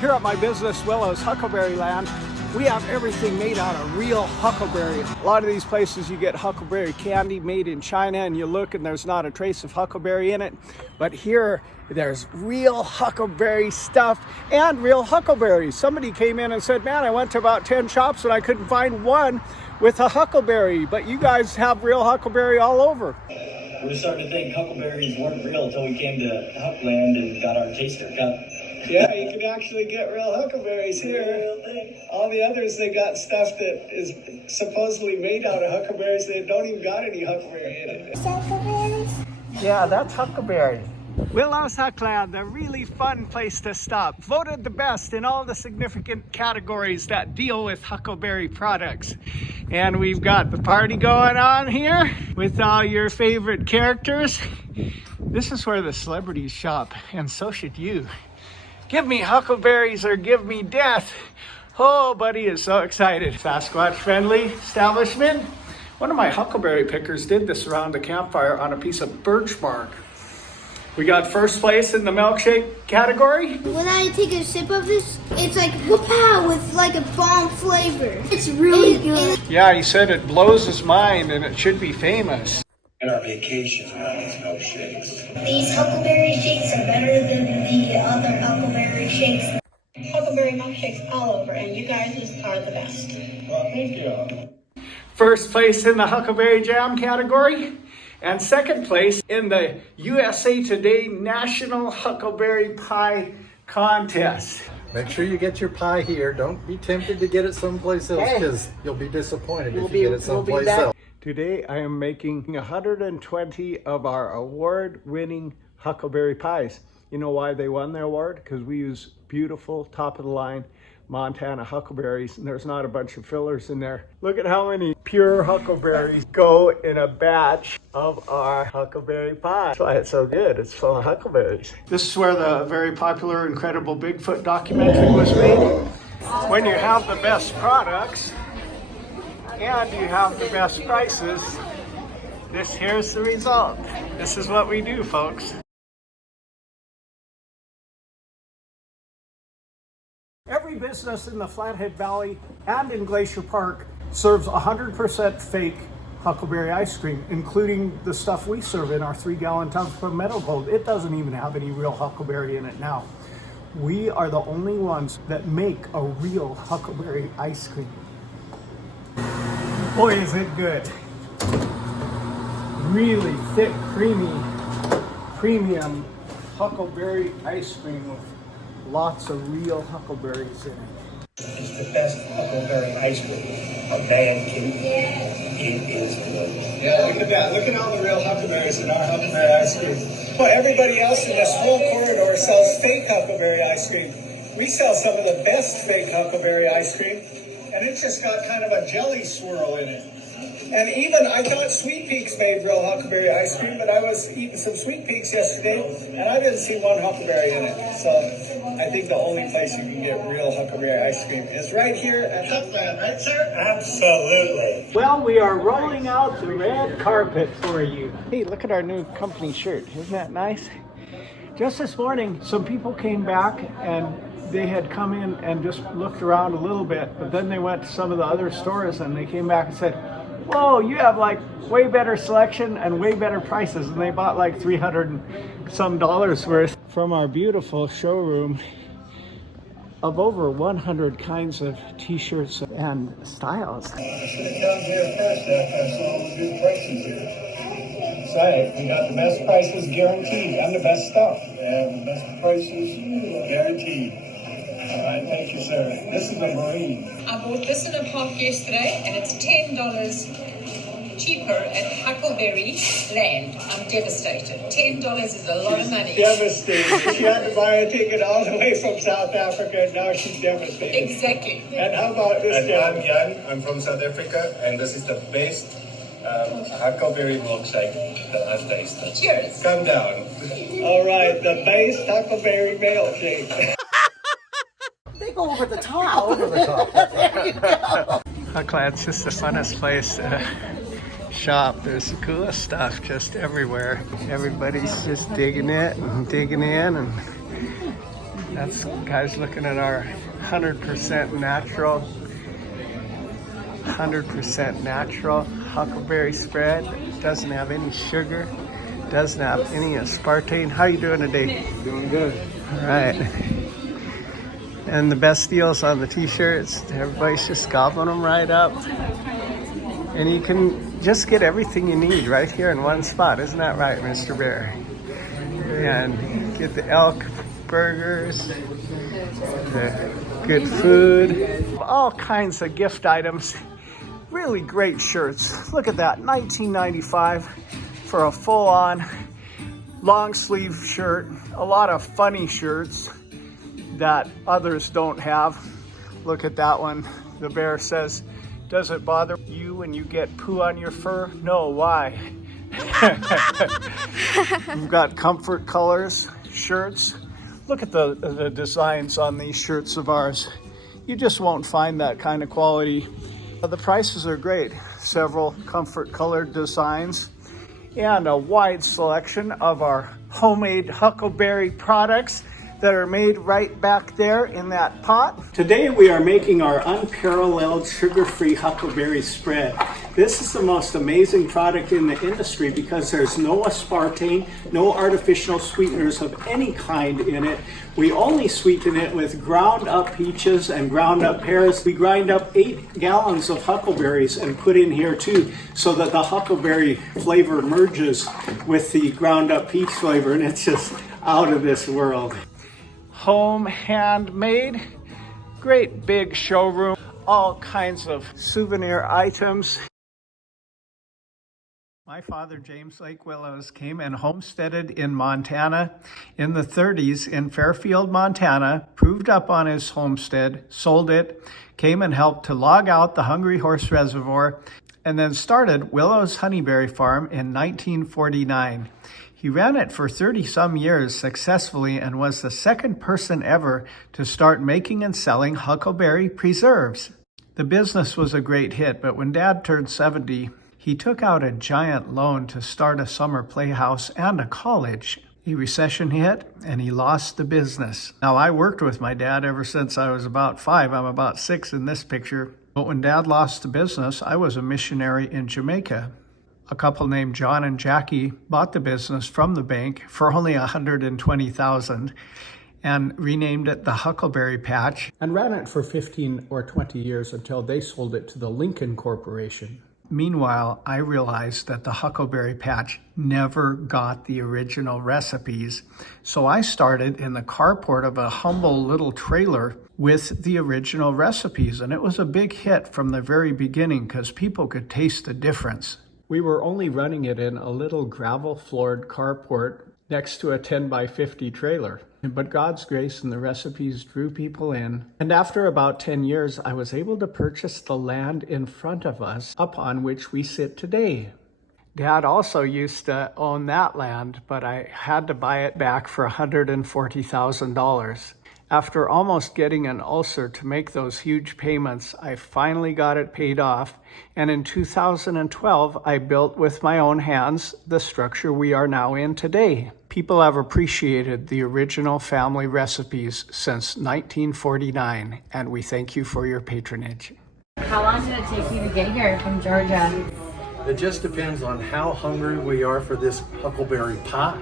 Here at my business, Willows HuckleberryLand, we have everything made out of real huckleberry. A lot of these places you get huckleberry candy made in China and you look and there's not a trace of huckleberry in it. But here, there's real huckleberry stuff and real huckleberries. Somebody came in and said, man, I went to about 10 shops and I couldn't find one with a huckleberry, but you guys have real huckleberry all over. We were starting to think huckleberries weren't real until we came to HuckLand and got our taster cup. Yeah, you can actually get real huckleberries here. All the others, they got stuff that is supposedly made out of huckleberries. They don't even got any huckleberry in it. Huckleberries? Yeah, that's huckleberry. Willows HuckLand, a really fun place to stop. Voted the best in all the significant categories that deal with huckleberry products. And we've got the party going on here with all your favorite characters. This is where the celebrities shop, and so should you. Give me huckleberries or give me death. Oh, buddy is so excited. Sasquatch friendly establishment. One of my huckleberry pickers did this around the campfire on a piece of birch bark. We got first place in the milkshake category. When I take a sip of this, it's like whoop-pow with like a bomb flavor. It's really good. Yeah, he said it blows his mind and it should be famous. And our vacation around these milkshakes. These huckleberry shakes are better than the other huckleberry shakes. Huckleberry milkshakes all over, and you guys are the best. Well, thank you. First place in the Huckleberry Jam category. And second place in the USA Today National Huckleberry Pie Contest. Make sure you get your pie here. Don't be tempted to get it someplace else because you'll be disappointed if you get it someplace else. Today I am making 120 of our award-winning huckleberry pies. You know why they won the award? Because we use beautiful, top-of-the-line Montana huckleberries, and there's not a bunch of fillers in there. Look at how many pure huckleberries go in a batch of our huckleberry pie. That's why it's so good. It's full of huckleberries. This is where the very popular Incredible Bigfoot documentary was made. When you have the best products and you have the best prices, here's the result. This is what we do, folks. Every business in the Flathead Valley and in Glacier Park serves 100% fake huckleberry ice cream, including the stuff we serve in our 3-gallon tubs from Meadow Gold. It doesn't even have any real huckleberry in it now. We are the only ones that make a real huckleberry ice cream. Boy, is it good. Really thick, creamy, premium huckleberry ice cream with lots of real huckleberries in it. It's the best huckleberry ice cream a man can eat. It is good. Yeah, look at that. Look at all the real huckleberries in our huckleberry ice cream. Well, everybody else in this whole corridor sells fake huckleberry ice cream. We sell some of the best fake huckleberry ice cream, and it's just got kind of a jelly swirl in it. And even, I thought Sweet Peaks made real huckleberry ice cream, but I was eating some Sweet Peaks yesterday, and I didn't see one huckleberry in it. So I think the only place you can get real huckleberry ice cream is right here at HuckLand, right, sir? Absolutely. Well, we are rolling out the red carpet for you. Hey, look at our new company shirt. Isn't that nice? Just this morning, some people came back and they had come in and just looked around a little bit, but then they went to some of the other stores and they came back and said, whoa, you have like way better selection and way better prices. And they bought like $300 and some worth from our beautiful showroom of over 100 kinds of t-shirts and styles. I should have come here first after I saw all the good prices here. That's right. We got the best prices guaranteed and the best stuff. And the best prices guaranteed. All right, thank you, sir. This is a Marine. I bought this in a park yesterday, and it's $10 cheaper at Huckleberry Land. I'm devastated. $10 is a lot of money. Devastated. She had to buy a ticket all the way from South Africa, and now she's devastated. Exactly. And how about this And guy? I'm Jan. I'm from South Africa, and this is the best Huckleberry milkshake that I've tasted. Cheers. Come down. All right, the base Huckleberry milkshake. They go over the top. Over the top. There you go. HuckLand's just the funnest place to shop. There's the coolest stuff just everywhere. Everybody's just digging it and digging in, and That's guys looking at our 100% natural 100% natural huckleberry spread. Doesn't have any sugar, doesn't have any aspartame. How you doing today? Doing good. All right. And the best deals on the t-shirts. Everybody's just gobbling them right up. And you can just get everything you need right here in one spot. Isn't that right, Mr. Bear? And get the elk burgers, the good food, all kinds of gift items. Really great shirts. Look at that, $19.95 for a full-on long sleeve shirt. A lot of funny shirts that others don't have. Look at that one. The bear says, does it bother you when you get poo on your fur? No, why? We've got comfort colors shirts. Look at the designs on these shirts of ours. You just won't find that kind of quality. The prices are great. Several comfort colored designs and a wide selection of our homemade huckleberry products that are made right back there in that pot. Today we are making our unparalleled sugar-free huckleberry spread. This is the most amazing product in the industry because there's no aspartame, no artificial sweeteners of any kind in it. We only sweeten it with ground up peaches and ground up pears. We grind up 8 gallons of huckleberries and put in here too, so that the huckleberry flavor merges with the ground up peach flavor, and it's just out of this world. Home handmade, great big showroom, all kinds of souvenir items. My father, James Lake Willows, came and homesteaded in Montana in the 30s in Fairfield, Montana, proved up on his homestead, sold it, came and helped to log out the Hungry Horse Reservoir, and then started Willows Honeyberry Farm in 1949. He ran it for 30-some years successfully and was the second person ever to start making and selling Huckleberry Preserves. The business was a great hit, but when Dad turned 70, he took out a giant loan to start a summer playhouse and a college. The recession hit and he lost the business. Now, I worked with my dad ever since I was about 5. I'm about 6 in this picture. But when Dad lost the business, I was a missionary in Jamaica. A couple named John and Jackie bought the business from the bank for only $120,000 and renamed it the Huckleberry Patch and ran it for 15 or 20 years until they sold it to the Lincoln Corporation. Meanwhile, I realized that the Huckleberry Patch never got the original recipes, so I started in the carport of a humble little trailer with the original recipes, and it was a big hit from the very beginning because people could taste the difference. We were only running it in a little gravel-floored carport next to a 10x50 trailer. But God's grace and the recipes drew people in. And after about 10 years, I was able to purchase the land in front of us upon which we sit today. Dad also used to own that land, but I had to buy it back for $140,000. After almost getting an ulcer to make those huge payments, I finally got it paid off. And in 2012, I built with my own hands the structure we are now in today. People have appreciated the original family recipes since 1949, and we thank you for your patronage. How long did it take you to get here from Georgia? It just depends on how hungry we are for this huckleberry pie.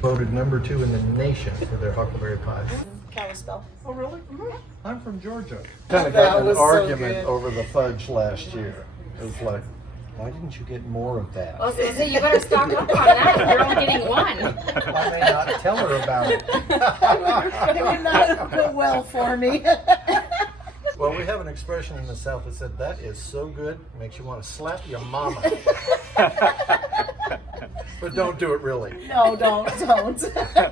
Voted number 2 in the nation for their huckleberry pies. Kalispell. Oh, really? I'm from Georgia. Kind of got an argument over the fudge last year. It was like, why didn't you get more of that? Well, so you better stock up on that. You're only getting one. I may not tell her about it. It would not go well for me. Well, we have an expression in the South that said, that is so good, makes you want to slap your mama. But don't do it really. No, don't.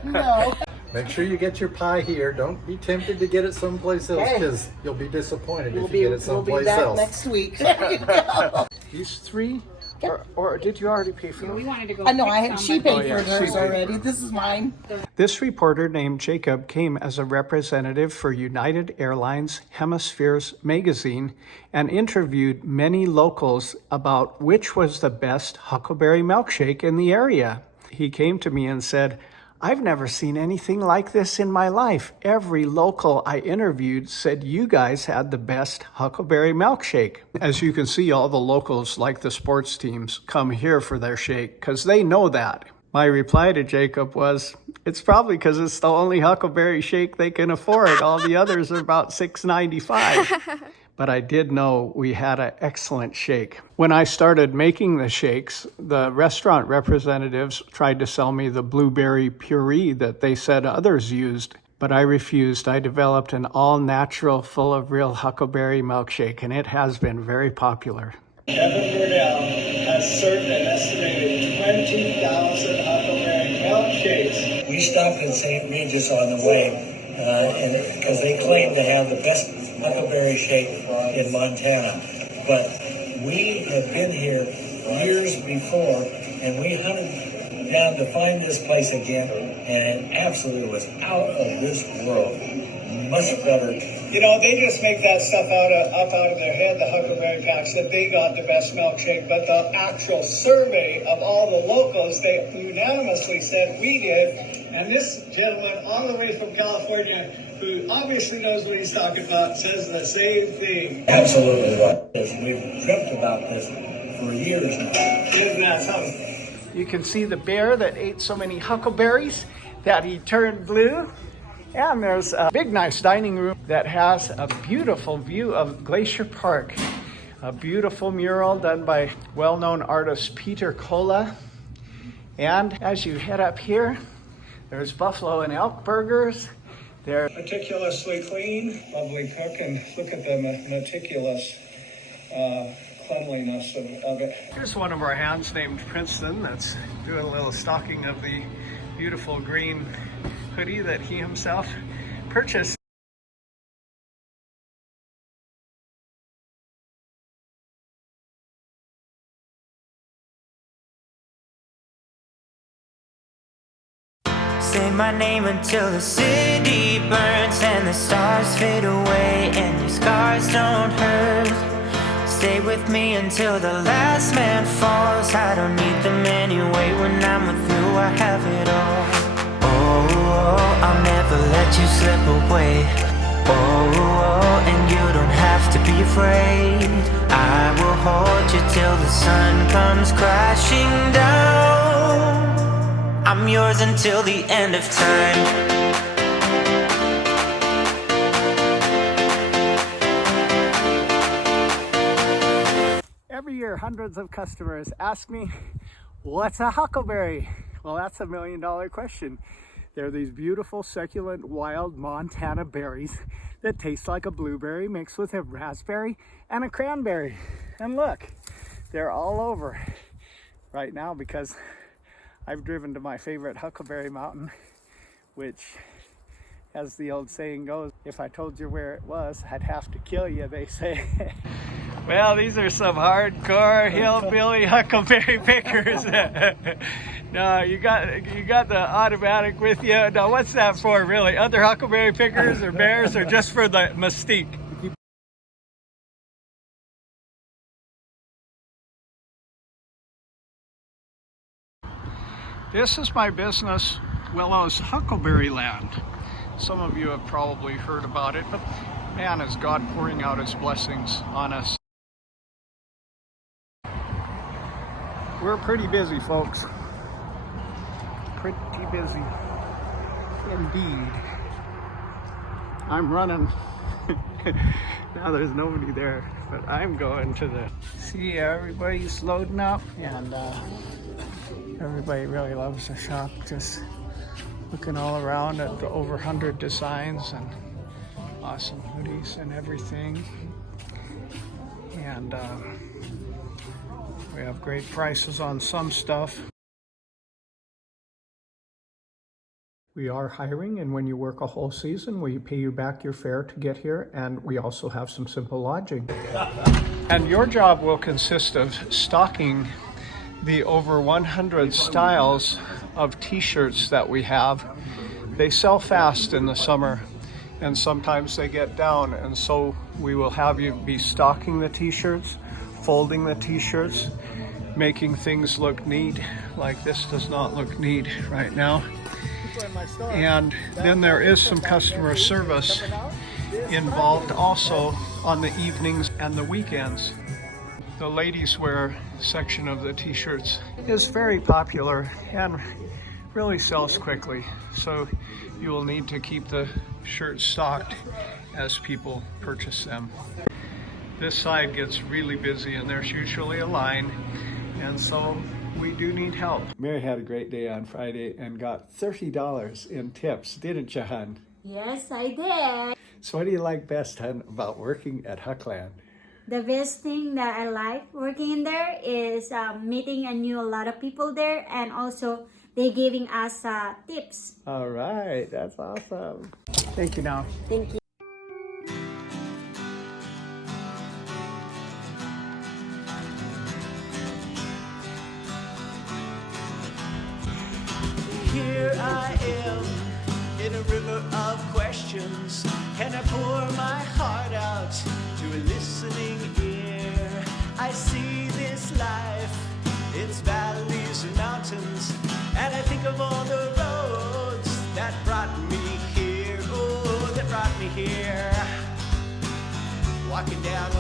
No. Make sure you get your pie here. Don't be tempted to get it someplace else, because you'll be disappointed if you get it someplace else. We'll be back next week. There you go. These 3? Or did you already pay for them? We wanted to go. I know, she paid for hers already. This is mine. This reporter named Jacob came as a representative for United Airlines Hemispheres magazine and interviewed many locals about which was the best huckleberry milkshake in the area. He came to me and said, I've never seen anything like this in my life. Every local I interviewed said you guys had the best Huckleberry milkshake. As you can see, all the locals, like the sports teams, come here for their shake because they know that. My reply to Jacob was, it's probably because it's the only Huckleberry shake they can afford. All the others are about $6.95. But I did know we had an excellent shake. When I started making the shakes, the restaurant representatives tried to sell me the blueberry puree that they said others used, but I refused. I developed an all-natural, full of real huckleberry milkshake, and it has been very popular. Kevin Burnell has served an estimated 20,000 Huckleberry milkshakes. We stopped at St. Regis on the way because they claim to have the best Huckleberry shake in Montana. But we have been here years before, and we hunted down to find this place again, and it absolutely was out of this world. Much better. You know, they just make that stuff up out of their head, the Huckleberry Packs, that they got the best milkshake. But the actual survey of all the locals, they unanimously said we did. And this gentleman all the way from California, who obviously knows what he's talking about, says the same thing. Absolutely right. We've dreamt about this for years now. Isn't that something? You can see the bear that ate so many huckleberries that he turned blue. And there's a big, nice dining room that has a beautiful view of Glacier Park. A beautiful mural done by well-known artist Peter Kola. And as you head up here, there's buffalo and elk burgers. They're meticulously clean, lovely cook, and look at the meticulous cleanliness of it. Here's one of our hands named Princeton that's doing a little stocking of the beautiful green hoodie that he himself purchased. Say my name until the city burns and the stars fade away and your scars don't hurt. Stay with me until the last man falls. I don't need them anyway. When I'm with you, I have it all. Oh, I'll never let you slip away. Oh, and you don't have to be afraid. I will hold you till the sun comes crashing down. I'm yours until the end of time. Every year, hundreds of customers ask me, what's a huckleberry? Well, that's $1 million question. They're these beautiful, succulent, wild Montana berries that taste like a blueberry mixed with a raspberry and a cranberry. And look, they're all over right now because I've driven to my favorite huckleberry mountain, which, as the old saying goes, if I told you where it was, I'd have to kill you, they say. Well, these are some hardcore hillbilly huckleberry pickers. No, you got the automatic with you. Now, what's that for, really? Other huckleberry pickers or bears, or just for the mystique? This is my business, Willows HuckleberryLand. Some of you have probably heard about it, but man, is God pouring out his blessings on us. We're pretty busy, folks. Pretty busy indeed. I'm running. Now there's nobody there, but I'm going to the... See, everybody's loading up, and everybody really loves the shop. Just looking all around at the over 100 designs and awesome hoodies and everything. And we have great prices on some stuff. We are hiring, and when you work a whole season, we pay you back your fare to get here, and we also have some simple lodging. And your job will consist of stocking the over 100 styles of t-shirts that we have. They sell fast in the summer, and sometimes they get down, and so we will have you be stocking the t-shirts, folding the t-shirts, making things look neat. Like this does not look neat right now. And then there is some customer service involved also on the evenings and the weekends. The ladies wear section of the t-shirts is very popular and really sells quickly. So you will need to keep the shirts stocked as people purchase them. This side gets really busy and there's usually a line, and so we do need help. Mary had a great day on Friday and got $30 in tips, didn't you, hun? Yes, I did. So what do you like best, hun, about working at HuckLand? The best thing that I like working in there is meeting a lot of people there, and also they giving us tips. All right, that's awesome. Thank you now. Thank you. Here I am in a river of questions. Can I pour my heart out to a listening ear? I see this life, its valleys and mountains, and I think of all the roads that brought me here. Oh, that brought me here. Walking down